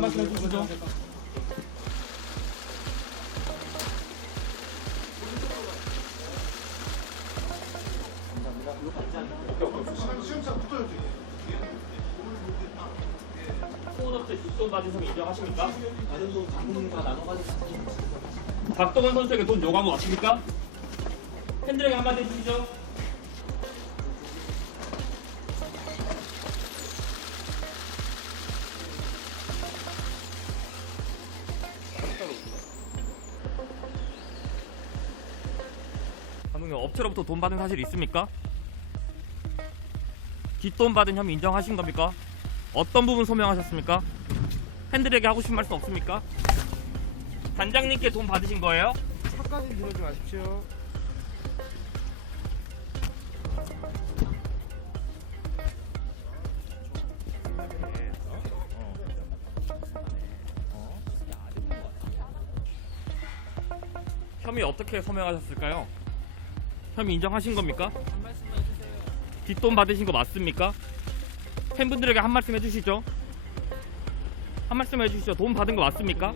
말씀 해주시죠. 소원 업체 뒷돈 받은 성 인정하십니까? 다른 돈다 나눠가지고 박동원 선수에게 돈 요구한 거 맞습니까? 팬들에게 한마디 해주시죠. 감독님 업체로부터 돈 받은 사실 있습니까? 뒷돈 받은 혐의 인정하신 겁니까? 어떤 부분 소명하셨습니까? 팬들에게 하고 싶은 말씀 없습니까? 단장님께 돈 받으신 거예요? 차까지 들어지 마십시오. 혐의 어떻게 소명하셨을까요? 혐의 인정하신 겁니까? 뒷돈 받으신 거 맞습니까? 팬분들에게 한 말씀 해주시죠. 한 말씀 해주시죠. 돈 받은 거 맞습니까?